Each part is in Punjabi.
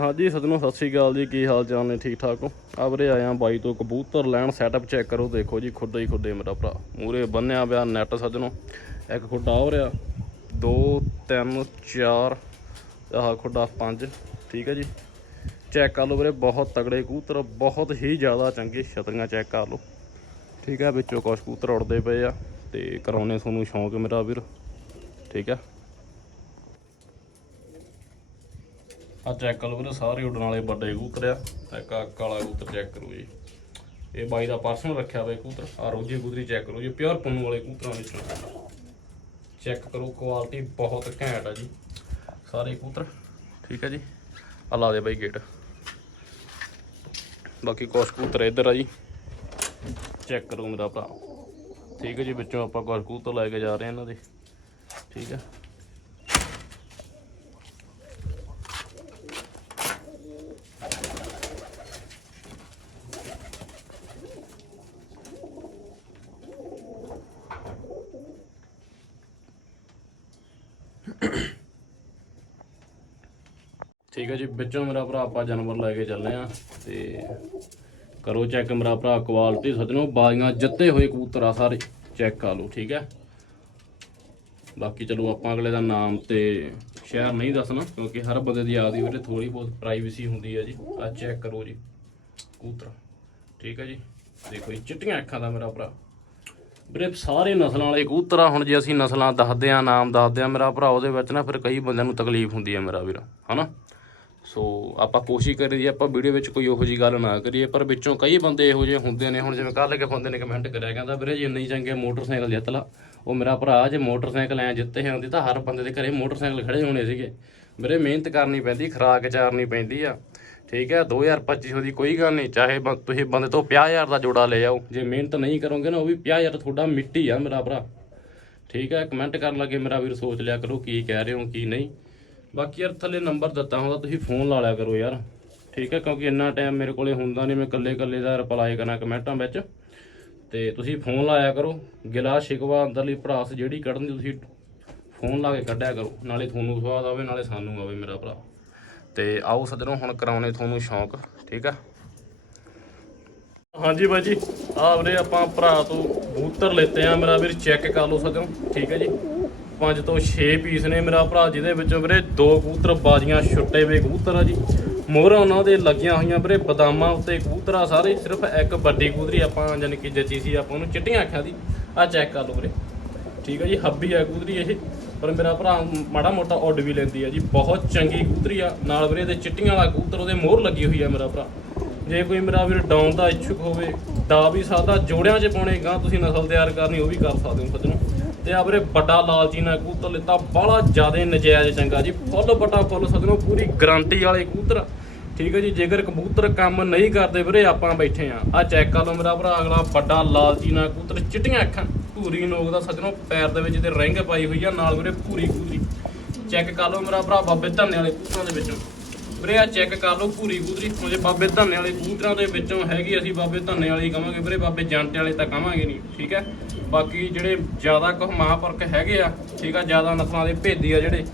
ਹਾਂਜੀ ਸਤਨੋ ਸਤਿ ਸ਼੍ਰੀ ਅਕਾਲ ਜੀ। ਕੀ ਹਾਲ ਚਾਲ ਨੇ? ਠੀਕ ਠਾਕ ਹੋ? ਆ ਆਇਆ ਬਾਈ ਤੋਂ ਕਬੂਤਰ ਲੈਣ। ਸੈਟਅਪ ਚੈੱਕ ਕਰੋ, ਦੇਖੋ ਜੀ। ਖੁੱਡੇ ਹੀ ਖੁੱਡੇ ਮੇਰਾ ਭਰਾ। ਮੂਰੇ ਬੰਨਿਆ ਪਿਆ ਨੈਟ ਸੱਜਣੋ। ਇੱਕ ਖੁੱਡਾ ਹੋ ਰਿਹਾ। 2 3 4 ਆਹ ਖੁੱਡਾ 5 ਠੀਕ ਹੈ ਜੀ। ਚੈੱਕ ਕਰ ਲਓ ਵੀਰੇ, ਬਹੁਤ ਤਗੜੇ ਕਬੂਤਰ, ਬਹੁਤ ਹੀ ਜ਼ਿਆਦਾ ਚੰਗੇ। ਛਤਰੀਆਂ ਚੈੱਕ ਕਰ ਲਓ। ਠੀਕ ਹੈ, ਵਿੱਚੋਂ ਕੁਛ ਕਬੂਤਰ ਉੜਦੇ ਪਏ ਆ। ਤੇ ਕਰਾਉਣੇ ਤੁਹਾਨੂੰ ਸ਼ੌਂਕ ਮੇਰਾ ਵੀਰ। ਠੀਕ ਹੈ। ਆ ਚੈੱਕ ਕਰੋ ਵੀਰੇ, ਸਾਰੇ ਉੱਡਣ ਵਾਲੇ ਵੱਡੇ ਕਬੂਤਰ ਆ। ਇੱਕ ਆਹ ਕਾਲਾ ਕਬੂਤਰ ਚੈੱਕ ਕਰੋ ਜੀ। ਇਹ ਬਾਈ ਦਾ ਪਰਸਨਲ ਰੱਖਿਆ ਹੋਇਆ ਕਬੂਤਰ, ਆ ਰੋਜੀ ਕਬੂਤਰੀ ਚੈੱਕ ਕਰੋ ਜੀ। ਪਿਓਰ ਪੁੰਨੂ ਵਾਲੇ ਕਬੂਤਰਾਂ ਵਿੱਚੋਂ ਚੈੱਕ ਕਰੋ ਕੁਆਲਿਟੀ ਬਹੁਤ ਘੈਂਟ ਆ ਜੀ। ਸਾਰੇ ਕਬੂਤਰ, ਠੀਕ ਹੈ ਜੀ। ਆ ਲਾ ਦੇ ਬਾਈ ਗੇਟ ਬਾਕੀ ਕੁਛ ਕਬੂਤਰ ਇੱਧਰ ਆ ਜੀ। ਚੈੱਕ ਕਰੋ ਮੇਰਾ ਭਰਾ। ਠੀਕ ਹੈ ਜੀ, ਵਿੱਚੋਂ ਆਪਾਂ ਕੁਛ ਕਬੂਤਰ ਲੈ ਕੇ ਜਾ ਰਹੇ ਹਾਂ ਇਹਨਾਂ ਦੇ। ਠੀਕ ਹੈ ਠੀਕ ਹੈ ਜੀ, ਵਿੱਚੋਂ ਮੇਰਾ ਭਰਾ ਆਪਾਂ ਜਾਨਵਰ ਲੈ ਕੇ ਚੱਲੇ ਆ ਤੇ ਕਰੋ ਚੈੱਕ ਮੇਰਾ ਭਰਾ ਕੁਆਲਿਟੀ ਸੱਜਣੋ, ਬਾਜ਼ੀਆਂ ਜਿੱਤੇ ਹੋਏ ਕਬੂਤਰ ਆ ਸਾਰੇ ਚੈੱਕ ਕਰ ਲਓ, ਠੀਕ ਹੈ ਬਾਕੀ ਚਲੋ ਆਪਾਂ ਅਗਲੇ ਦਾ ਨਾਮ ਤੇ ਸ਼ਹਿਰ ਨਹੀਂ ਦੱਸਣਾ, ਕਿਉਂਕਿ ਹਰ ਬੰਦੇ ਦੀ ਆਦੀ ਵੀਰੇ ਥੋੜੀ ਬਹੁਤ ਪ੍ਰਾਈਵੇਸੀ ਹੁੰਦੀ ਹੈ ਜੀ। ਆ ਚੈੱਕ ਕਰੋ ਜੀ, ਕਬੂਤਰ। ਠੀਕ ਹੈ ਜੀ, ਦੇਖੋ ਜੀ, ਚਿੱਟੀਆਂ ਅੱਖਾਂ ਦਾ ਮੇਰਾ ਭਰਾ। ਵੀਰੇ ਸਾਰੇ ਨਸਲਾਂ ਵਾਲੇ ਕਬੂਤਰ ਆ, ਹੁਣ ਜੇ ਅਸੀਂ ਨਸਲਾਂ ਦੱਸਦੇ ਆ, ਨਾਮ ਦੱਸਦੇ ਆ, ਮੇਰਾ ਭਰਾ ਉਹਦੇ ਵਿੱਚ ਨਾ ਫਿਰ ਕਈ ਬੰਦਿਆਂ ਨੂੰ ਤਕਲੀਫ ਹੁੰਦੀ ਹੈ ਮੇਰਾ ਵੀਰ, ਹਨਾ? ਸੋ ਆਪਾਂ ਕੋਸ਼ਿਸ਼ ਕਰੀਏ ਆਪਾਂ ਵੀਡੀਓ ਵਿੱਚ ਕੋਈ ਉਹੋ ਜੀ ਗੱਲ ਨਾ ਕਰੀਏ, ਪਰ ਵਿੱਚੋਂ ਕਈ ਬੰਦੇ ਇਹੋ ਜਿਹੇ ਹੁੰਦੇ ਨੇ, ਹੁਣ ਜਿਵੇਂ ਕੱਲ੍ਹ ਕੇ ਬੰਦੇ ਨੇ ਕਮੈਂਟ ਕਰਿਆ, ਕਹਿੰਦਾ ਵੀਰੇ ਜੇ ਇੰਨੀ ਚੰਗੇ ਮੋਟਰਸਾਈਕਲ ਜਿੱਤ ਲਾ, ਉਹ ਮੇਰਾ ਭਰਾ ਜੇ ਮੋਟਰਸਾਈਕਲ ਐ ਜਿੱਤੇ ਹੁੰਦੀ ਤਾਂ ਹਰ ਬੰਦੇ ਦੇ ਘਰੇ ਮੋਟਰਸਾਈਕਲ ਖੜੇ ਹੋਣੇ ਸੀਗੇ। ਵੀਰੇ ਮਿਹਨਤ ਕਰਨੀ ਪੈਂਦੀ, ਖਰਾਕ ਚਾਰਨੀ ਪੈਂਦੀ ਆ, ਠੀਕ ਹੈ 2025 ਦੀ ਕੋਈ ਗੱਲ ਨਹੀਂ, ਚਾਹੇ ਬ- ਤੁਸੀਂ ਬੰਦੇ ਤੋਂ 50000 ਦਾ ਜੋੜਾ ਲੈ ਆਓ, ਜੇ ਮਿਹਨਤ ਨਹੀਂ ਕਰੋਗੇ ਨਾ, ਉਹ ਵੀ 50000 ਤੁਹਾਡਾ ਮਿੱਟੀ ਆ ਮੇਰਾ ਭਰਾ। ਠੀਕ ਹੈ ਕਮੈਂਟ ਕਰਨ ਲੱਗੇ, ਮੇਰਾ ਵੀਰ ਸੋਚ ਲਿਆ ਕਰੋ ਕੀ ਕਹਿ ਰਹੇ ਹੋ, ਕੀ ਨਹੀਂ। ਬਾਕੀ ਯਾਰ ਥੱਲੇ ਨੰਬਰ ਦਿੱਤਾ ਹੁੰਦਾ, ਤੁਸੀਂ ਫੋਨ ਲਾ ਲਿਆ ਕਰੋ ਯਾਰ। ਠੀਕ ਹੈ, ਕਿਉਂਕਿ ਇੰਨਾ ਟਾਈਮ ਮੇਰੇ ਕੋਲੇ ਹੁੰਦਾ ਨਹੀਂ, ਮੈਂ ਇਕੱਲੇ ਇਕੱਲੇ ਦਾ ਰਿਪਲਾਈ ਕਰਨਾ ਕਮੈਂਟਾਂ ਵਿੱਚ। ਤੇ ਤੁਸੀਂ ਫੋਨ ਲਾਇਆ ਕਰੋ, ਗਿਲਾ ਸ਼ਿਕਵਾ ਅੰਦਰਲੀ ਭੜਾਸ ਜਿਹੜੀ ਕੱਢਣ ਦੀ ਤੁਸੀਂ ਫੋਨ ਲਾ ਕੇ ਕੱਢਿਆ ਕਰੋ। ਨਾਲੇ ਤੁਹਾਨੂੰ ਸਵਾਦ ਆਵੇ, ਨਾਲੇ ਸਾਨੂੰ ਆਵੇ ਮੇਰਾ ਭਰਾ। ਤੇ ਆਓ ਸੱਜਣੋ, ਹੁਣ ਕਰਾਉਣੇ ਤੁਹਾਨੂੰ ਸ਼ੌਂਕ, ਠੀਕ ਆ? ਹਾਂਜੀ ਬਾਈ ਜੀ, ਆਹ ਵੀਰੇ ਆਪਾਂ ਭਰਾ ਤੋਂ ਕਬੂਤਰ ਲੈਤੇ ਆ, ਮੇਰਾ ਵੀਰ ਚੈੱਕ ਕਰ ਲਓ ਸੱਜਣੋ, ਠੀਕ ਹੈ ਜੀ? 5 ਤੋਂ 6 ਪੀਸ ਨੇ ਮੇਰਾ ਭਰਾ, ਜਿਹਦੇ ਵਿੱਚੋਂ ਵੀਰੇ ਦੋ ਕਬੂਤਰ ਬਾਜੀਆਂ ਛੁੱਟੇ ਵੇ ਕਬੂਤਰ ਆ ਜੀ। ਮੋਹਰਾਂ ਉਹਨਾਂ ਦੇ ਲੱਗੀਆਂ ਹੋਈਆਂ ਵੀਰੇ, ਬਦਾਮਾਂ ਉੱਤੇ ਕਬੂਤਰ ਆ ਸਾਰੇ, ਸਿਰਫ ਇੱਕ ਵੱਡੀ ਕਬੂਤਰੀ ਆਪਾਂ ਯਾਨੀ ਕਿ ਜੱਚੀ ਸੀ, ਆਪਾਂ ਉਹਨੂੰ ਚਿੱਟੀਆਂ ਅੱਖਾਂ ਦੀ ਆ ਚੈੱਕ ਕਰ ਲਓ ਵੀਰੇ। ਠੀਕ ਆ ਜੀ, ਹੱਬੀ ਆ ਕਬੂਤਰੀ ਇਹ, ਪਰ ਮੇਰਾ ਭਰਾ ਮਾੜਾ ਮੋਟਾ ਉੱਡ ਵੀ ਲੈਂਦੀ ਆ ਜੀ। ਬਹੁਤ ਚੰਗੀ ਕਬੂਤਰੀ ਆ, ਨਾਲ ਵੀਰੇ ਇਹਦੇ ਚਿੱਟੀਆਂ ਵਾਲਾ ਕਬੂਤਰ, ਉਹਦੇ ਮੋਹਰ ਲੱਗੀ ਹੋਈ ਆ ਮੇਰਾ ਭਰਾ। ਜੇ ਕੋਈ ਮੇਰਾ ਵੀਰ ਡਾਊਨ ਦਾ ਇੱਛੁਕ ਹੋਵੇ, ਦਾ ਵੀ ਸਕਦਾ ਜੋੜਿਆਂ 'ਚ ਪਾਉਣੇ ਗਾਂ ਤੁਸੀਂ ਨਸਲ ਤਿਆਰ ਕਰਨੀ, ਉਹ ਵੀ ਕਰ ਸਕਦੇ ਹੋ ਸੱਜਣੋ ਤੇ ਆ ਵੀਰੇ ਵੱਡਾ ਲਾਲਚੀ ਨਾਲ ਕਬੂਤਰ ਲਿੱਤਾ। ਬੜਾ ਜ਼ਿਆਦਾ ਨਜਾਇਜ਼ ਚੰਗਾ ਜੀ। ਫੁੱਲ ਬਟਾ ਫੁੱਲ ਸੱਜਣੋ, ਪੂਰੀ ਗਰੰਟੀ ਵਾਲੇ ਕਬੂਤਰ। ਠੀਕ ਹੈ ਜੀ, ਜੇਕਰ ਕਬੂਤਰ ਕੰਮ ਨਹੀਂ ਕਰਦੇ ਵੀਰੇ, ਆਪਾਂ ਬੈਠੇ ਆ ਆ ਚੈੱਕ ਕਰ ਲਓ ਮੇਰਾ ਭਰਾ, ਅਗਲਾ ਵੱਡਾ ਲਾਲਚੀ ਨਾਲ ਕਬੂਤਰ। ਚਿੱਟੀਆਂ ਅੱਖਾਂ। ਭੂਰੀ ਨੋਕ ਦਾ ਸੱਜਣੋ, ਪੈਰ ਦੇ ਵਿੱਚ ਤੇ ਰਿੰਗ ਪਾਈ ਹੋਈ ਆ, ਨਾਲ ਵੀਰੇ ਭੂਰੀ ਕਬੂਤਰੀ ਚੈੱਕ ਕਰ ਲਓ ਮੇਰਾ ਭਰਾ, ਬਾਬੇ ਧੰਨੇ ਵਾਲੇ ਕਬੂਤਰਾਂ ਦੇ ਵਿੱਚੋਂ। ਵੀਰੇ ਆ ਚੈੱਕ ਕਰ ਲਓ ਭੂਰੀ ਕਬੂਤਰੀ ਮੁਝੇ ਬਾਬੇ ਧੰਨੇ ਵਾਲੇ ਕਬੂਤਰਾਂ ਦੇ ਵਿੱਚੋਂ ਹੈਗੀ, ਅਸੀਂ ਬਾਬੇ ਧੰਨੇ ਵਾਲੀ ਕਵਾਂਗੇ ਵੀਰੇ, ਬਾਬੇ ਜੰਟੇ ਵਾਲੇ ਤਾਂ ਕਵਾਂਗੇ ਨਹੀਂ। ਠੀਕ ਹੈ? ਬਾਕੀ ਜਿਹੜੇ ਜ਼ਿਆਦਾ ਕੁ ਮਹਾਂਪੁਰਖ ਹੈਗੇ ਆ, ਠੀਕ ਆ, ਜ਼ਿਆਦਾ ਨਸਲਾਂ ਦੇ ਭੇਦੀ ਆ ਜਿਹੜੇ,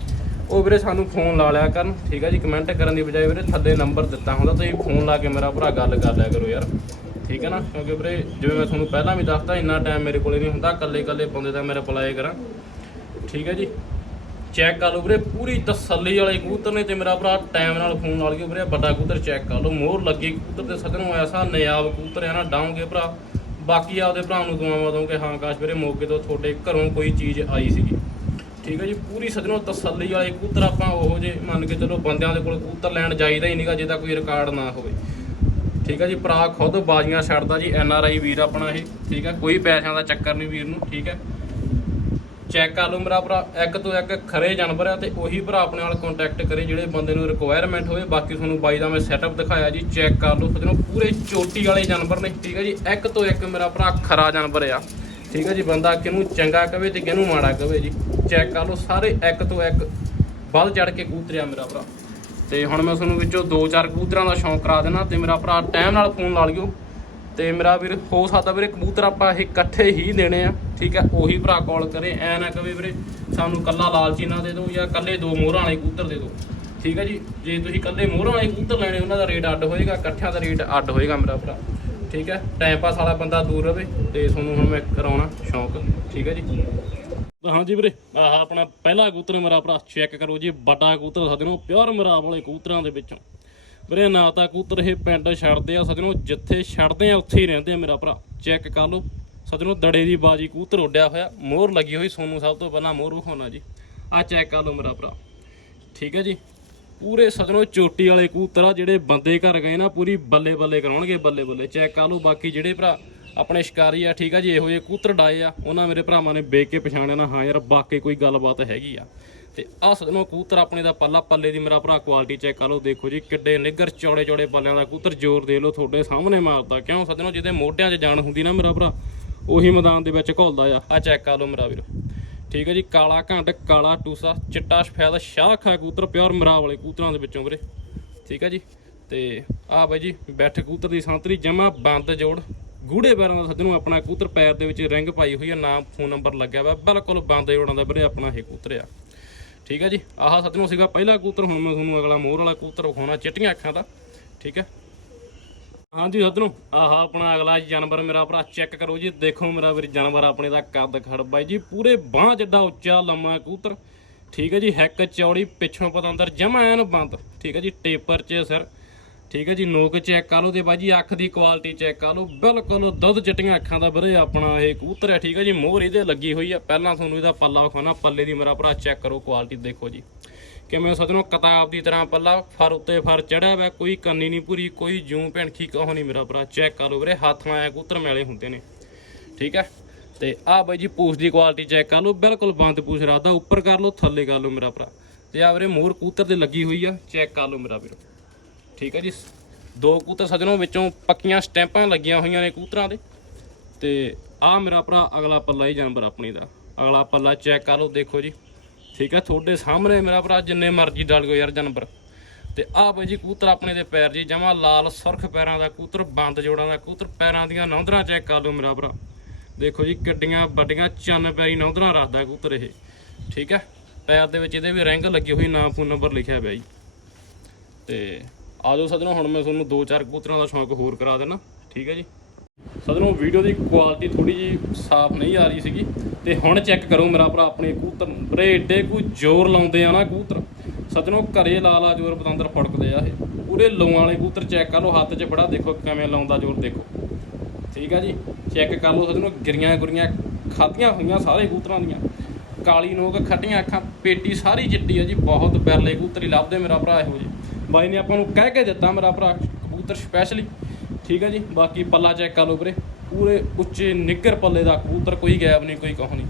ਉਹ ਵੀਰੇ ਸਾਨੂੰ ਫੋਨ ਲਾ ਲਿਆ ਕਰਨ, ਠੀਕ ਆ ਜੀ ਕਮੈਂਟ ਕਰਨ ਦੀ ਬਜਾਏ ਵੀਰੇ ਥੱਲੇ ਨੰਬਰ ਦਿੱਤਾ ਹੁੰਦਾ, ਤੁਸੀਂ ਫੋਨ ਲਾ ਕੇ ਮੇਰਾ ਭਰਾ ਗੱਲ ਕਰ ਲਿਆ ਕਰੋ ਯਾਰ, ਠੀਕ ਹੈ ਨਾ, ਕਿਉਂਕਿ ਵੀਰੇ ਜਿਵੇਂ ਮੈਂ ਤੁਹਾਨੂੰ ਪਹਿਲਾਂ ਵੀ ਦੱਸਦਾ ਇੰਨਾ ਟਾਈਮ ਮੇਰੇ ਕੋਲੇ ਨਹੀਂ ਹੁੰਦਾ ਇਕੱਲੇ ਇਕੱਲੇ ਪਾਉਂਦੇ ਤਾਂ ਮੈਂ ਰਿਪਲਾਈ ਕਰਾਂ, ਠੀਕ ਹੈ ਜੀ ਚੈੱਕ ਕਰ ਲਓ ਵੀਰੇ, ਪੂਰੀ ਤਸੱਲੀ ਵਾਲੇ ਕਬੂਤਰ ਨੇ ਤੇ ਮੇਰਾ ਭਰਾ ਟਾਈਮ ਨਾਲ ਫੋਨ ਲਾ ਲਿਓ ਵੀਰੇ, ਵੱਡਾ ਕਬੂਤਰ ਚੈੱਕ ਕਰ ਲਓ ਮੋਹਰ ਲੱਗੀ ਕਬੂਤਰ ਤੇ ਸੱਜਣੋਂ, ਐਸਾ ਨਿਆਬ ਕਬੂਤਰ ਹੈ ਨਾ ਡਾਉਂਗੇ ਭਰਾ। ਬਾਕੀ ਆਪਦੇ ਭਰਾ ਨੂੰ ਦੁਆਵਾਂ ਕਿ ਹਾਂ ਕਾਸ਼ ਵੀਰੇ ਮੌਕੇ ਤੋਂ ਤੁਹਾਡੇ ਘਰੋਂ ਕੋਈ ਚੀਜ਼ ਆਈ ਸੀਗੀ। ਠੀਕ ਹੈ ਜੀ, ਪੂਰੀ ਸੱਜਣੋਂ ਤਸੱਲੀ ਵਾਲੇ ਕਬੂਤਰ ਆਪਾਂ ਉਹੋ ਜੇ ਮੰਨ ਕੇ ਚਲੋ ਬੰਦਿਆਂ ਦੇ ਕੋਲ ਕਬੂਤਰ ਲੈਣ ਜਾਈਦਾ ਹੀ ਨਹੀਂਗਾ ਜੇ ਤਾਂ ਕੋਈ ਰਿਕਾਰਡ ਨਾ ਹੋਵੇ। ਠੀਕ ਹੈ ਜੀ, ਭਰਾ ਖੁਦ ਬਾਜ਼ੀਆਂ ਛੱਡਦਾ ਜੀ, ਐਨ ਆਰ ਆਈ ਵੀਰ ਆਪਣਾ ਇਹ। ਠੀਕ ਹੈ, ਕੋਈ ਪੈਸਿਆਂ ਦਾ ਚੱਕਰ ਨਹੀਂ ਵੀਰ ਨੂੰ, ਠੀਕ ਹੈ। ਚੈੱਕ ਕਰ ਲਓ ਮੇਰਾ ਭਰਾ, ਇੱਕ ਤੋਂ ਇੱਕ ਖਰੇ ਜਾਨਵਰ ਆ ਤੇ ਉਹੀ ਭਰਾ ਆਪਣੇ ਨਾਲ ਕੰਟੈਕਟ ਕਰੇ ਜਿਹੜੇ ਬੰਦੇ ਨੂੰ ਰਿਕੁਆਇਰਮੈਂਟ ਹੋਵੇ। ਬਾਕੀ ਤੁਹਾਨੂੰ ਬਾਈ ਦਾ ਮੈਂ ਸੈਟਅਪ ਦਿਖਾਇਆ ਜੀ, ਚੈੱਕ ਕਰ ਲਓ ਸੱਜਣੋ ਪੂਰੇ ਚੋਟੀ ਵਾਲੇ ਜਾਨਵਰ ਨੇ, ਠੀਕ ਹੈ ਜੀ? ਇੱਕ ਤੋਂ ਇੱਕ ਮੇਰਾ ਭਰਾ ਖਰਾ ਜਾਨਵਰ ਆ, ਠੀਕ ਹੈ ਜੀ? ਬੰਦਾ ਕਿਹਨੂੰ ਚੰਗਾ ਕਵੇ ਤੇ ਕਿਹਨੂੰ ਮਾੜਾ ਕਵੇ ਜੀ। ਚੈੱਕ ਕਰ ਲਓ ਸਾਰੇ ਇੱਕ ਤੋਂ ਇੱਕ ਵੱਧ ਚੜ ਕੇ ਕਬੂਤਰਿਆ ਮੇਰਾ ਭਰਾ। ਤੇ ਹੁਣ ਮੈਂ ਤੁਹਾਨੂੰ ਵਿੱਚੋਂ ਦੋ ਚਾਰ ਕਬੂਤਰਾਂ ਦਾ ਸ਼ੌਂਕ ਕਰਾ ਦੇਣਾ ਤੇ ਮੇਰਾ ਭਰਾ ਟਾਈਮ ਨਾਲ ਫੋਨ ਲਾ ਲਿਓ। ਤੇ ਮੇਰਾ ਵੀਰ ਹੋ ਸਕਦਾ ਵੀਰੇ ਕਬੂਤਰ ਆਪਾਂ ਇਹ ਇਕੱਠੇ ਹੀ ਦੇਣੇ ਆ, ਠੀਕ ਹੈ ਉਹੀ ਭਰਾ ਕਾਲ ਕਰੇ, ਐ ਨਾ ਕਵੇ ਵੀਰੇ, ਸਾਨੂੰ ਕੱਲਾ ਲਾਲਚੀ ਨਾ ਦੇ ਦਿਓ ਜਾਂ ਕੱਲੇ ਦੋ ਮੋਹਰਾਂ ਵਾਲੇ ਕਬੂਤਰ ਦੇ ਦਿਓ ਠੀਕ ਹੈ ਜੀ? ਜੇ ਤੁਸੀਂ ਇਕੱਲੇ ਮੋਹਰਾਂ ਵਾਲੇ ਕਬੂਤਰ ਲੈਣੇ, ਉਹਨਾਂ ਦਾ ਰੇਟ ਅੱਡ ਹੋਏਗਾ, ਇਕੱਠਿਆਂ ਦਾ ਰੇਟ ਅੱਡ ਹੋਏਗਾ ਮੇਰਾ ਭਰਾ। ਠੀਕ ਹੈ ਟਾਈਮ ਪਾਸ ਵਾਲਾ ਬੰਦਾ ਦੂਰ ਰਵੇ ਤੇ ਤੁਹਾਨੂੰ ਹੁਣ ਮੈਂ ਕਰਾਉਣਾ ਸ਼ੌਂਕ। ਠੀਕ ਹੈ ਜੀ ਹਾਂਜੀ ਵੀਰੇ, ਆਹ ਆਪਣਾ ਪਹਿਲਾ ਕਬੂਤਰ ਮੇਰਾ ਭਰਾ ਚੈੱਕ ਕਰੋ ਜੀ, ਵੱਡਾ ਕਬੂਤਰ ਸੱਜਣੋ ਪਿਓਰ ਮਰਾਬ ਵਾਲੇ ਕਬੂਤਰਾਂ ਦੇ ਵਿੱਚੋਂ। ਵੀਰੇ, ਨਾ ਤਾਂ ਕਬੂਤਰ ਇਹ ਪਿੰਡ ਛੱਡਦੇ ਆ, ਸੱਜਣੋ, ਜਿੱਥੇ ਛੱਡਦੇ ਆ, ਉੱਥੇ ਹੀ ਰਹਿੰਦੇ ਆ ਮੇਰਾ ਭਰਾ। ਚੈੱਕ ਕਰ ਲਓ। ਸੱਜਣੋ, ਦੜੇ ਦੀ ਬਾਜੀ ਕਬੂਤਰ ਉੱਡਿਆ ਹੋਇਆ। ਮੋਹਰ ਲੱਗੀ ਹੋਈ ਸੋਨੂੰ ਸਭ ਤੋਂ ਪਹਿਲਾਂ ਮੋਹਰ ਵਿਖਾਉਣਾ ਜੀ। ਆ ਚੈੱਕ ਕਰ ਲਓ ਮੇਰਾ ਭਰਾ। ਠੀਕ ਹੈ ਜੀ? ਪੂਰੇ ਸੱਜਣੋ, ਚੋਟੀ ਵਾਲੇ ਕਬੂਤਰ ਆ, ਜਿਹੜੇ ਬੰਦੇ ਘਰ ਗਏ ਨਾ, ਪੂਰੀ ਬੱਲੇ ਬੱਲੇ ਕਰਾਉਣਗੇ, ਬੱਲੇ ਬੱਲੇ। ਚੈੱਕ ਕਰ ਲਓ ਬਾਕੀ ਜਿਹੜੇ ਭਰਾ, ਆਪਣੇ ਸ਼ਿਕਾਰੀ ਆ, ਠੀਕ ਆ ਜੀ? ਇਹੋ ਜਿਹੇ ਕੂਤਰ ਡਾਏ ਆ। ਉਹਨਾਂ ਮੇਰੇ ਭਰਾਵਾਂ ਨੇ ਵੇਖ ਕੇ ਪਛਾਣਿਆ ਨਾ। ਹਾਂ ਯਾਰ ਬਾਕੀ ਕੋਈ ਗੱਲਬਾਤ ਹੈਗੀ ਆ। ਤੇ ਆਹ ਸੱਜਣੋ, ਕਬੂਤਰ ਆਪਣੇ ਦਾ ਪੱਲਾ, ਪੱਲੇ ਦੀ ਮੇਰਾ ਭਰਾ ਕੁਆਲਿਟੀ ਚੈੱਕ ਕਰ ਲਓ, ਦੇਖੋ ਜੀ ਕਿੱਡੇ ਨਿੱਗਰ ਚੌੜੇ ਚੌੜੇ ਪੱਲਿਆਂ ਦਾ ਕਬੂਤਰ, ਜ਼ੋਰ ਦੇ ਲਓ, ਤੁਹਾਡੇ ਸਾਹਮਣੇ ਮਾਰਦਾ। ਕਿਉਂ ਸੱਜਣੋ, ਜਿਹਦੇ ਮੋਢਿਆਂ 'ਚ ਜਾਨ ਹੁੰਦੀ ਨਾ ਮੇਰਾ ਭਰਾ, ਉਹੀ ਮੈਦਾਨ ਦੇ ਵਿੱਚ ਘੁਲਦਾ ਆ। ਆ ਚੈੱਕ ਕਰ ਲਓ ਮੇਰਾ ਵੀਰ। ਠੀਕ ਹੈ ਜੀ, ਕਾਲਾ ਘੰਟ ਕਾਲਾ ਟੂਸਾ ਚਿੱਟਾ ਸਫੈਦ ਸ਼ਾਖਾ ਕਬੂਤਰ ਪਿਓਰ ਮਰਾ ਵਾਲੇ ਕਬੂਤਰਾਂ ਦੇ ਵਿੱਚੋਂ ਵੀਰੇ। ਠੀਕ ਹੈ ਜੀ, ਤੇ ਆ ਬਾਈ ਜੀ, ਬੈਠ ਕਬੂਤਰ ਦੀ ਸੰਤਰੀ, ਜਮਾ ਬੰਦ ਜੋੜ। ਗੂੜੇ ਪੈਰਾਂ ਦਾ ਸੱਜਣੋਂ, ਆਪਣਾ ਕਬੂਤਰ ਪੈਰ ਦੇ ਵਿੱਚ ਰਿੰਗ ਪਾਈ ਹੋਈ ਆ, ਨਾਮ ਫੋਨ ਨੰਬਰ ਲੱਗਿਆ ਵਾ, ਬਿਲਕੁਲ ਬੰਦ ਜੋੜਾਂ ਦਾ ਵੀਰੇ ਆਪਣਾ ਇਹ ਕਬੂਤਰ ਆ। ਠੀਕ ਹੈ ਜੀ? ਆਹ ਸੱਜਣੋਂ ਸੀਗਾ ਪਹਿਲਾ ਕਬੂਤਰ, ਹੁਣ ਮੈਂ ਤੁਹਾਨੂੰ ਅਗਲਾ ਮੋਹਰ ਵਾਲਾ ਕਬੂਤਰ ਵਿਖਾਉਣਾ, ਚਿੱਟੀਆਂ ਅੱਖਾਂ ਦਾ, ਠੀਕ ਹੈ? ਹਾਂਜੀ ਸੱਜਣੋ, ਆਹ ਆਪਣਾ ਅਗਲਾ ਜਾਨਵਰ ਮੇਰਾ ਭਰਾ, ਚੈੱਕ ਕਰੋ ਜੀ, ਦੇਖੋ ਮੇਰਾ ਵੀਰ ਜਾਨਵਰ ਆਪਣੇ ਦਾ ਕੱਦ ਖੜ ਬਾਈ ਜੀ, ਪੂਰੇ ਬਾਹ ਜੱਡਾ ਉੱਚਾ ਲੰਮਾ ਕਬੂਤਰ, ਠੀਕ ਹੈ ਜੀ, ਹੈਕ ਚੌੜੀ, ਪਿੱਛੋਂ ਪਤਾ ਅੰਦਰ ਜਮਾ ਐਨ ਬੰਦ, ਠੀਕ ਹੈ ਜੀ, ਟੇਪਰ ਚ ਸਰ ਠੀਕ ਹੈ ਜੀ, ਨੋਕ ਚੈੱਕ ਕਰ ਲਓ ਤੇ ਬਾਈ ਜੀ, ਅੱਖ ਦੀ ਕੁਆਲਿਟੀ ਚੈੱਕ ਕਰ ਲਓ। ਬਿਲਕੁਲ ਦੁੱਧ ਚਿੱਟੀਆਂ ਅੱਖਾਂ ਦਾ ਵੀਰੇ, ਆਪਣਾ ਇਹ ਕਬੂਤਰ ਹੈ, ਠੀਕ ਹੈ ਜੀ, ਮੋਹਰ ਇਹਦੇ ਲੱਗੀ ਹੋਈ ਆ ਪਹਿਲਾਂ ਤੁਹਾਨੂੰ ਇਹਦਾ ਪੱਲਾ ਵਿਖਾਉਣਾ, ਪੱਲੇ ਦੀ ਮੇਰਾ ਭਰਾ ਚੈੱਕ ਕਰੋ ਕੁਆਲਿਟੀ ਦੇਖੋ ਜੀ। ਕਿਵੇਂ ਸੱਜਣੋ, ਕਿਤਾਬ ਦੀ ਤਰ੍ਹਾਂ ਪੱਲਾ, ਫਰ ਉੱਤੇ ਫਰ ਚੜਿਆ ਹੋਇਆ, ਕੋਈ ਕੰਨੀ ਨਹੀਂ ਪੂਰੀ, ਕੋਈ ਜੂੰ ਭੈਣਖੀ ਕਹੋ ਨਹੀਂ ਮੇਰਾ ਭਰਾ ਚੈੱਕ ਕਰ ਲਓ ਵੀਰੇ, ਹੱਥ ਨਾਲ ਆਇਆ ਕਬੂਤਰ ਮੈਲੇ ਹੁੰਦੇ ਨੇ। ਠੀਕ ਹੈ? ਤੇ ਆਹ ਬਾਈ ਜੀ, ਪੂਛ ਦੀ ਕੁਆਲਿਟੀ ਚੈੱਕ ਕਰ ਲਓ, ਬਿਲਕੁਲ ਬੰਦ ਪੂਛ ਰੱਖਦਾ, ਉੱਪਰ ਕਰ ਲਓ, ਥੱਲੇ ਕਰ ਲਓ ਮੇਰਾ ਭਰਾ। ਤੇ ਆ ਵੀਰੇ, ਮੋਹਰ ਕਬੂਤਰ ਤੇ ਲੱਗੀ ਹੋਈ ਆ ਚੈੱਕ ਕਰ ਲਓ ਮੇਰਾ ਵੀਰ। ਠੀਕ ਹੈ ਜੀ। ਦੋ ਕੂਤਰ ਸੱਜਣੋ ਵਿੱਚੋਂ ਪੱਕੀਆਂ ਸਟੈਂਪਾਂ ਲੱਗੀਆਂ ਹੋਈਆਂ ਨੇ ਕੂਤਰਾਂ ਦੇ। ਤੇ ਆ ਮੇਰਾ ਭਰਾ ਅਗਲਾ ਪੱਲਾ ਹੀ ਜਾਨਵਰ ਆਪਣੀ ਦਾ। ਅਗਲਾ ਪੱਲਾ ਚੈੱਕ ਕਰ ਲਓ, ਦੇਖੋ ਜੀ। ਠੀਕ ਹੈ, ਤੁਹਾਡੇ ਸਾਹਮਣੇ ਮੇਰਾ ਭਰਾ ਜਿੰਨੇ ਮਰਜ਼ੀ ਡਾਲ ਗੋ ਯਾਰ ਜਾਨਵਰ। ਤੇ ਆਹ ਬਈ ਜੀ ਕੂਤਰ ਆਪਣੇ ਦੇ ਪੈਰ ਜੀ, ਜਮਾ ਲਾਲ ਸੁਰਖ ਪੈਰਾਂ ਦਾ ਕੂਤਰ, ਬੰਦ ਜੋੜਾਂ ਦਾ ਕੂਤਰ, ਪੈਰਾਂ ਦੀਆਂ ਨੌਂਦਰਾਂ ਚੈੱਕ ਕਰ ਲਓ ਮੇਰਾ ਭਰਾ। ਦੇਖੋ ਜੀ, ਕਿੱਡੀਆਂ ਵੱਡੀਆਂ ਚੰਨ ਪੈਰੀ ਨੌਂਦਰਾਂ ਰੱਖਦਾ ਕੂਤਰ ਇਹ। ਠੀਕ ਹੈ, ਪੈਰ ਦੇ ਵਿੱਚ ਇਹਦੇ ਵੀ ਰਿੰਗ ਲੱਗੀ ਹੋਈ ਨਾਮ ਫੋਨ ਨੰਬਰ ਲਿਖਿਆ ਪਿਆ ਜੀ। ਤੇ ਆਜੋ ਸੱਜਣੋ, ਹੁਣ ਮੈਂ ਤੁਹਾਨੂੰ ਦੋ ਚਾਰ ਕਬੂਤਰਾਂ ਦਾ ਸ਼ੌਂਕ ਹੋਰ ਕਰਾ ਦੇਣਾ ਠੀਕ ਹੈ ਜੀ? ਸੱਜਣੋ ਵੀਡੀਓ ਦੀ ਕੁਆਲਿਟੀ ਥੋੜੀ ਜੀ ਸਾਫ਼ ਨਹੀਂ ਆ ਰਹੀ ਸੀਗੀ। ਤੇ ਹੁਣ ਚੈੱਕ ਕਰੋ ਮੇਰਾ ਭਰਾ, ਆਪਣੇ ਕਬੂਤਰ। ਨੂੰ। ਵੀਰੇ ਏਡੇ ਕੋਈ ਜ਼ੋਰ ਲਾਉਂਦੇ ਆ ਨਾ ਕਬੂਤਰ। ਸੱਜਣੋ, ਘਰੇ ਲਾ ਲਾ ਜ਼ੋਰ, ਪਤੰਦਰ ਫੜਕਦੇ ਆ ਇਹ। ਪੂਰੇ ਲੋਆਂ ਵਾਲੇ ਕਬੂਤਰ ਚੈੱਕ ਕਰ ਲਓ, ਹੱਥ 'ਚ ਫੜਾ, ਦੇਖੋ ਕਿਵੇਂ ਲਾਉਂਦਾ ਜ਼ੋਰ, ਦੇਖੋ। ਠੀਕ ਆ ਜੀ? ਚੈੱਕ ਕਰ ਲਓ ਸੱਜਣੋ, ਗਿਰੀਆਂ ਗੁਰੀਆਂ ਖਾਧੀਆਂ ਹੋਈਆਂ ਸਾਰੇ ਕਬੂਤਰਾਂ ਦੀਆਂ। ਕਾਲੀ ਨੋਕ ਖੱਟੀਆਂ ਅੱਖਾਂ, ਪੇਟੀ ਸਾਰੀ ਚਿੱਟੀ ਆ ਜੀ। ਬਹੁਤ ਬੈਰਲੇ ਕਬੂਤਰ ਹੀ ਲੱਭਦੇ ਮੇਰਾ ਭਰਾ ਇਹੋ ਜਿਹੇ। ਬਾਈ ਨੇ ਆਪਾਂ ਨੂੰ ਕਹਿ ਕੇ ਦਿੱਤਾ ਮੇਰਾ ਭਰਾ ਕਬੂਤਰ ਸਪੈਸ਼ਲੀ ਠੀਕ ਹੈ ਜੀ, ਬਾਕੀ ਪੱਲਾ ਚੈੱਕ ਕਰ ਲਓ ਵੀਰੇ। ਪੂਰੇ ਉੱਚੇ ਨਿੱਗਰ ਪੱਲੇ ਦਾ ਕਬੂਤਰ, ਕੋਈ ਗੈਬ ਨਹੀਂ, ਕੋਈ ਕਹੋ ਨਹੀਂ।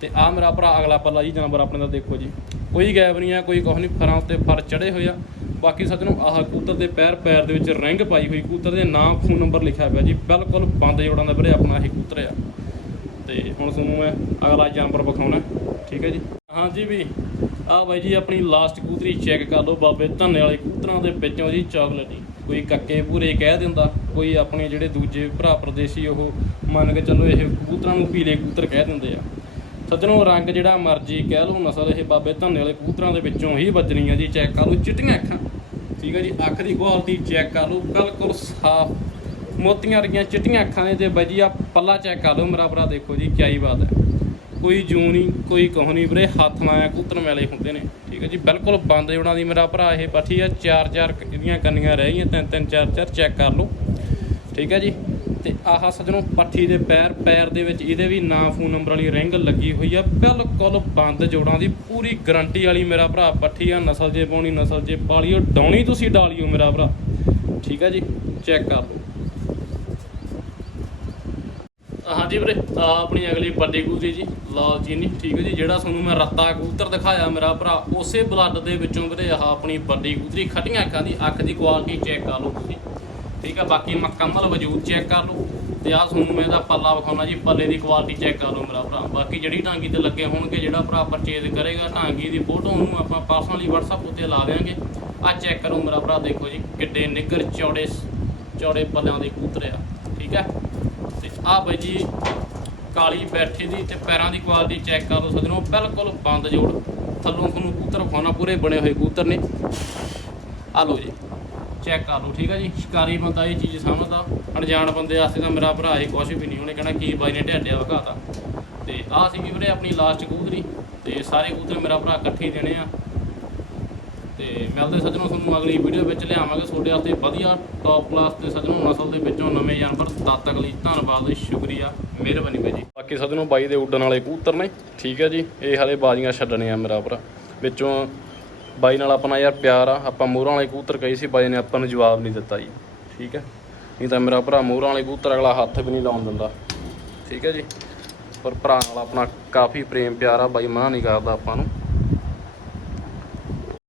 ਤੇ ਆ ਮੇਰਾ ਭਰਾ ਅਗਲਾ ਪੱਲਾ ਜੀ ਜਾਨਵਰ ਆਪਣੇ ਦਾ ਦੇਖੋ ਜੀ। ਕੋਈ ਗੈਬ ਨਹੀਂ ਆ, ਕੋਈ ਕਹੋ ਨਹੀਂ, ਫਰਾਂ ਉੱਤੇ ਫਰ ਚੜੇ ਹੋਏ ਆ। ਬਾਕੀ ਸੱਜਣੋ, ਆਹ ਕਬੂਤਰ ਦੇ ਪੈਰ ਪੈਰ ਦੇ ਵਿੱਚ ਰਿੰਗ ਪਾਈ ਹੋਈ ਕਬੂਤਰ ਦੇ ਨਾਮ, ਫੋਨ ਨੰਬਰ ਲਿਖਿਆ ਹੋਇਆ ਜੀ। ਬਿਲਕੁਲ ਬੰਦ ਜੋੜਾਂ ਦਾ ਵੀਰੇ ਆਪਣਾ ਇਹ ਕਬੂਤਰ ਆ। ਤੇ ਹੁਣ ਤੁਹਾਨੂੰ ਮੈਂ ਅਗਲਾ ਜਾਨਵਰ ਵਿਖਾਉਣਾ। ਠੀਕ ਹੈ ਜੀ? ਹਾਂਜੀ ਵੀ। ਆ ਬਾਈ ਜੀ, ਆਪਣੀ ਲਾਸਟ ਕੂਤਰੀ ਚੈੱਕ ਕਰ ਲਓ ਬਾਬੇ ਧੰਨੇ ਵਾਲੇ ਕੂਤਰਾਂ ਦੇ ਵਿੱਚੋਂ ਜੀ ਚਾਕਲੇਟੀ ਕੋਈ ਕੱਕੇ ਪੂਰੇ ਕਹਿ ਦਿੰਦਾ, ਕੋਈ ਆਪਣੇ ਜਿਹੜੇ ਦੂਜੇ ਭਰਾ ਪ੍ਰਦੇਸ਼ੀ, ਉਹ ਮੰਨ ਕੇ ਚੱਲੋ ਇਹ ਕਬੂਤਰਾਂ ਨੂੰ ਪੀਲੇ ਕਬੂਤਰ ਕਹਿ ਦਿੰਦੇ ਆ। ਸੱਜਣੋ, ਰੰਗ ਜਿਹੜਾ ਮਰਜ਼ੀ ਕਹਿ ਲਓ ਨਸਲ, ਇਹ ਬਾਬੇ ਧੰਨੇ ਵਾਲੇ ਕਬੂਤਰਾਂ ਦੇ ਵਿੱਚੋਂ ਹੀ ਵੱਜਣੀ ਆ ਜੀ ਚੈੱਕ ਕਰ ਲਓ, ਚਿੱਟੀਆਂ ਅੱਖਾਂ। ਠੀਕ ਹੈ ਜੀ, ਅੱਖ ਦੀ ਕੁਆਲਿਟੀ ਚੈੱਕ ਕਰ ਲਓ, ਬਿਲਕੁਲ ਸਾਫ਼। ਮੋਤੀਆਂ ਵਰਗੀਆਂ ਚਿੱਟੀਆਂ ਅੱਖਾਂ ਨੇ ਤੇ ਬਾਜੀ ਆ ਪੱਲਾ ਚੈੱਕ ਕਰ ਲਓ, ਮੇਰਾ ਭਰਾ ਦੇਖੋ ਜੀ ਕਿਆ ਹੀ ਬਾਤ ਹੈ। ਕੋਈ ਜੂ ਨਹੀਂ, ਕੋਈ ਕਹੋ ਨਹੀਂ ਵੀਰੇ, ਹੱਥ ਨਾਲ ਕਬੂਤਰ ਵਾਲੇ ਹੁੰਦੇ ਨੇ। ਠੀਕ ਹੈ ਜੀ, ਬਿਲਕੁਲ ਬੰਦ ਜੋੜਾਂ ਦੀ ਮੇਰਾ ਭਰਾ ਇਹ ਪੱਠੀ ਆ, ਚਾਰ ਚਾਰ ਇਹਦੀਆਂ ਕੰਨੀਆਂ ਰਹਿ ਗਈਆਂ, ਤਿੰਨ ਤਿੰਨ ਚਾਰ ਚਾਰ ਚੈੱਕ ਕਰ ਲਓ। ਠੀਕ ਹੈ ਜੀ, ਤੇ ਆਹ ਸੱਜਣੋ ਪੱਠੀ ਦੇ ਪੈਰ ਪੈਰ ਦੇ ਵਿੱਚ ਇਹਦੇ ਵੀ ਨਾ, ਫੋਨ ਨੰਬਰ ਵਾਲੀ ਰਿੰਗ ਲੱਗੀ ਹੋਈ ਆ। ਬਿਲਕੁਲ ਬੰਦ ਜੋੜਾਂ ਦੀ ਪੂਰੀ ਗਰੰਟੀ ਵਾਲੀ ਮੇਰਾ ਭਰਾ ਪੱਠੀ ਆ, ਨਸਲ ਜੇ ਪਾਉਣੀ, ਨਸਲ ਜੇ ਪਾਲੀਓ ਡਾਉਣੀ ਤੁਸੀਂ ਡਾਲਿਓ ਮੇਰਾ ਭਰਾ। ਠੀਕ ਹੈ ਜੀ, ਚੈੱਕ ਕਰ ਲਓ। ਹਾਂਜੀ ਵੀਰੇ, ਆਹ ਆਪਣੀ ਅਗਲੀ ਵੱਡੀ ਕਬੂਤਰੀ ਜੀ, ਲਾਲ ਚੀਨੀ, ਠੀਕ ਹੈ ਜੀ, ਜਿਹੜਾ ਤੁਹਾਨੂੰ ਮੈਂ ਰੱਤਾ ਕਬੂਤਰ ਦਿਖਾਇਆ ਮੇਰਾ ਭਰਾ, ਉਸੇ ਬਲੱਡ ਦੇ ਵਿੱਚੋਂ ਵੀਰੇ ਆਹ ਆਪਣੀ ਵੱਡੀ ਕਬੂਤਰੀ ਖੱਟੀਆਂ ਅੱਖਾਂ ਦੀ, ਅੱਖ ਦੀ ਕੁਆਲਿਟੀ ਚੈੱਕ ਕਰ ਲਓ ਤੁਸੀਂ, ਠੀਕ ਹੈ, ਬਾਕੀ ਮੁਕੰਮਲ ਵਜੂਦ ਚੈੱਕ ਕਰ ਲਓ, ਤੇ ਆਹ ਤੁਹਾਨੂੰ ਮੈਂ ਇਹਦਾ ਪੱਲਾ ਵਿਖਾਉਣਾ ਜੀ, ਪੱਲੇ ਦੀ ਕੁਆਲਿਟੀ ਚੈੱਕ ਕਰ ਲਓ ਮੇਰਾ ਭਰਾ, ਬਾਕੀ ਜਿਹੜੀ ਟਾਂਗੀ ਤੇ ਲੱਗੇ ਹੋਣਗੇ, ਜਿਹੜਾ ਭਰਾ ਪਰਚੇਜ਼ ਕਰੇਗਾ ਟਾਂਗੀ ਦੀ ਫੋਟੋ ਉਹਨੂੰ ਆਪਾਂ ਪਰਸਨਲੀ WhatsApp ਉੱਤੇ ਲਾ ਦੇਵਾਂਗੇ ਆਹ ਚੈੱਕ ਕਰੋ ਮੇਰਾ ਭਰਾ, ਦੇਖੋ ਜੀ, ਕਿੱਡੇ ਨਿੱਗਰ ਚੌੜੇ ਚੌੜੇ ਪੱਲਿਆਂ ਦੇ ਕਬੂਤਰ ਆ, ਠੀਕ ਹੈ। ਤੇ ਆਹ ਬਾਈ ਜੀ, ਕਾਲੀ ਬੈਠੇ ਦੀ ਤੇ ਪੈਰਾਂ ਦੀ ਕੁਆਲਿਟੀ ਚੈੱਕ ਕਰ ਲਓ ਸੱਜਣੋ, ਬਿਲਕੁਲ ਬੰਦ ਜੋੜ। ਥੱਲੋਂ ਤੁਹਾਨੂੰ ਕੂਤਰ ਵਿਖਾਉਣਾ, ਪੂਰੇ ਬਣੇ ਹੋਏ ਕੂਤਰ ਨੇ। ਆ ਲਓ ਜੀ ਚੈੱਕ ਕਰ ਲਓ, ਠੀਕ ਆ ਜੀ? ਸ਼ਿਕਾਰੀ ਬੰਦਾ ਇਹ ਚੀਜ਼ ਸਮਝਦਾ ਅਣਜਾਣ ਬੰਦੇ ਵਾਸਤੇ ਤਾਂ ਮੇਰਾ ਭਰਾ ਇਹ ਕੁਝ ਵੀ ਨਹੀਂ, ਉਹਨੇ ਕਹਿਣਾ ਕੀ ਬਾਈ ਨੇ ਢੱਡਿਆ ਵਿਖਾਤਾ ਤੇ ਆਹ ਸੀਗੀ ਵੀਰੇ ਆਪਣੀ ਲਾਸਟ ਕਬੂਤਰੀ, ਤੇ ਸਾਰੇ ਕਬੂਤਰ ਮੇਰਾ ਭਰਾ ਇਕੱਠੇ ਹੀ ਦੇਣੇ ਆ। ਤੇ ਮਿਲਦੇ ਸੱਜਣੋ ਤੁਹਾਨੂੰ ਅਗਲੀ ਵੀਡੀਓ ਵਿੱਚ ਲਿਆਵਾਂਗੇ। ਤੁਹਾਡੇ ਵਾਸਤੇ ਵਧੀਆ ਟੌਪ ਕਲਾਸ ਦੇ ਸੱਜਣੋ ਨਸਲ ਦੇ ਵਿੱਚੋਂ ਨਵੇਂ ਜਾਨਵਰ ਤਦ ਤੱਕ ਲਈ ਧੰਨਵਾਦ ਸ਼ੁਕਰੀਆ। ਮਿਹਰਬਾਨੀ ਬਾਈ ਜੀ। ਬਾਕੀ ਸੱਜਣੋ ਬਾਈ ਦੇ ਉੱਡਣ ਵਾਲੇ ਕਬੂਤਰ ਨੇ, ਠੀਕ ਹੈ ਜੀ। ਇਹ ਹਾਲੇ ਬਾਜ਼ੀਆਂ ਛੱਡਣੇ ਆ ਮੇਰਾ ਭਰਾ। ਵਿੱਚੋਂ ਬਾਈ ਨਾਲ ਆਪਣਾ ਯਾਰ ਪਿਆਰ ਆ। ਆਪਾਂ ਮੋਹਰਾਂ ਵਾਲੇ ਕਬੂਤਰ ਕਹੀ ਸੀ, ਬਾਈ ਨੇ ਆਪਾਂ ਨੂੰ ਜਵਾਬ ਨਹੀਂ ਦਿੱਤਾ ਜੀ। ਠੀਕ ਹੈ। ਨਹੀਂ ਤਾਂ ਮੇਰਾ ਭਰਾ ਮੋਹਰਾਂ ਵਾਲੇ ਕਬੂਤਰ ਅਗਲਾ ਹੱਥ ਵੀ ਨਹੀਂ ਲਾਉਣ ਦਿੰਦਾ। ਠੀਕ ਹੈ ਜੀ। ਪਰ ਭਰਾ ਨਾਲ ਆਪਣਾ ਕਾਫੀ ਪ੍ਰੇਮ ਪਿਆਰ ਆ। ਬਾਈ ਮਨਾ ਨਹੀਂ ਕਰਦਾ ਆਪਾਂ ਨੂੰ।